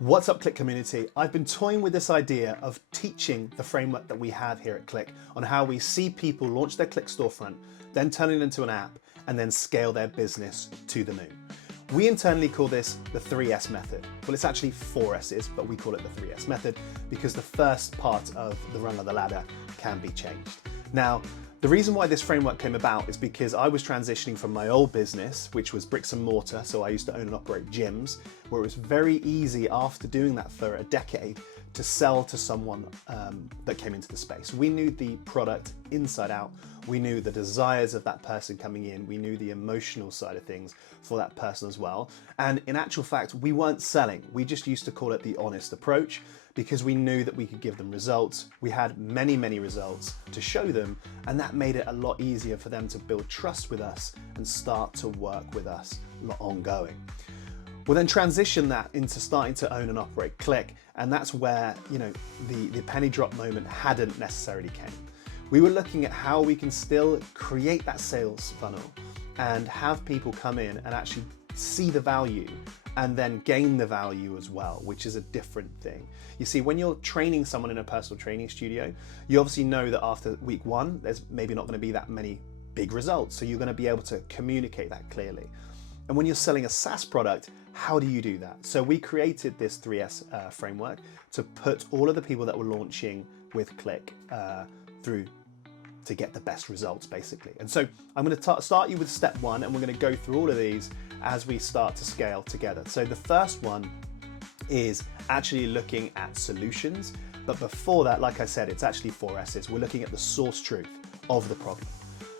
What's up, KLIQ community? I've been toying with this idea of teaching the framework that we have here at KLIQ on how we see people launch their KLIQ storefront, then turn it into an app, and then scale their business to the moon. We internally call this the 3S method. Well, it's actually 4 S's, but we call it the 3S method because the first part of the rung of the ladder can be changed. Now, the reason why this framework came about is because I was transitioning from my old business, which was bricks and mortar, so I used to own and operate gyms, where it was very easy after doing that for a decade to sell to someone that came into the space. We knew the product inside out, we knew the desires of that person coming in, we knew the emotional side of things for that person as well. And in actual fact, we weren't selling, we just used to call it the honest approach, because we knew that we could give them results. We had many, many results to show them, and that made it a lot easier for them to build trust with us and start to work with us ongoing. We'll then transition that into starting to own and operate KLIQ, and that's where, the penny drop moment hadn't necessarily came. We were looking at how we can still create that sales funnel and have people come in and actually see the value and then gain the value as well, which is a different thing. You see, when you're training someone in a personal training studio, you obviously know that after week 1, there's maybe not going to be that many big results. So you're going to be able to communicate that clearly. And when you're selling a SaaS product, how do you do that? So we created this 3S framework to put all of the people that were launching with KLIQ through to get the best results, basically. And so I'm going to start you with step 1, and we're going to go through all of these as we start to scale together. So the first one is actually looking at solutions. But before that, like I said, it's actually 4 S's. We're looking at the source truth of the problem.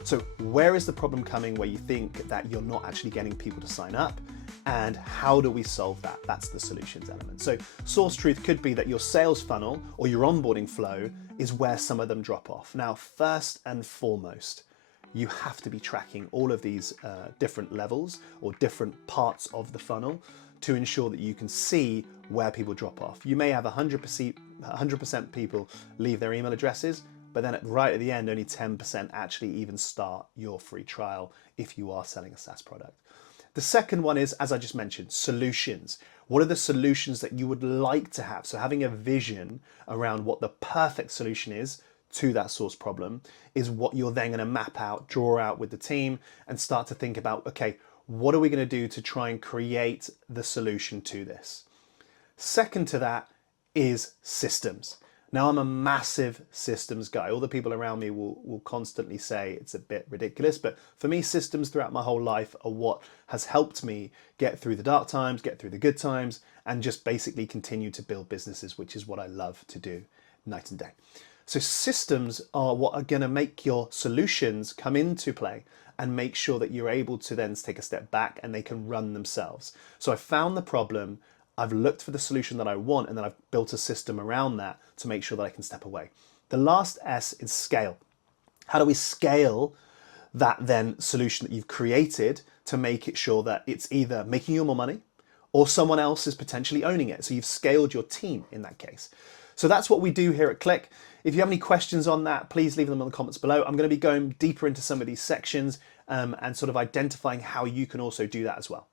So where is the problem coming where you think that you're not actually getting people to sign up? And how do we solve that? That's the solutions element. So source truth could be that your sales funnel or your onboarding flow is where some of them drop off. Now, first and foremost, you have to be tracking all of these different levels or different parts of the funnel to ensure that you can see where people drop off. You may have 100% people leave their email addresses, but then right at the end, only 10% actually even start your free trial if you are selling a SaaS product. The second one is, as I just mentioned, solutions. What are the solutions that you would like to have? So having a vision around what the perfect solution is to that source problem is what you're then going to map out, draw out with the team, and start to think about, okay, what are we going to do to try and create the solution to this? Second to that is systems. Now, I'm a massive systems guy. All the people around me will constantly say it's a bit ridiculous, but for me, systems throughout my whole life are what has helped me get through the dark times, get through the good times, and just basically continue to build businesses, which is what I love to do night and day. So systems are what are going to make your solutions come into play and make sure that you're able to then take a step back and they can run themselves. So I found the problem, I've looked for the solution that I want, and then I've built a system around that to make sure that I can step away. The last S is scale. How do we scale that then solution that you've created to make it sure that it's either making you more money or someone else is potentially owning it? So you've scaled your team in that case. So that's what we do here at KLIQ. If you have any questions on that, please leave them in the comments below. I'm going to be going deeper into some of these sections and sort of identifying how you can also do that as well.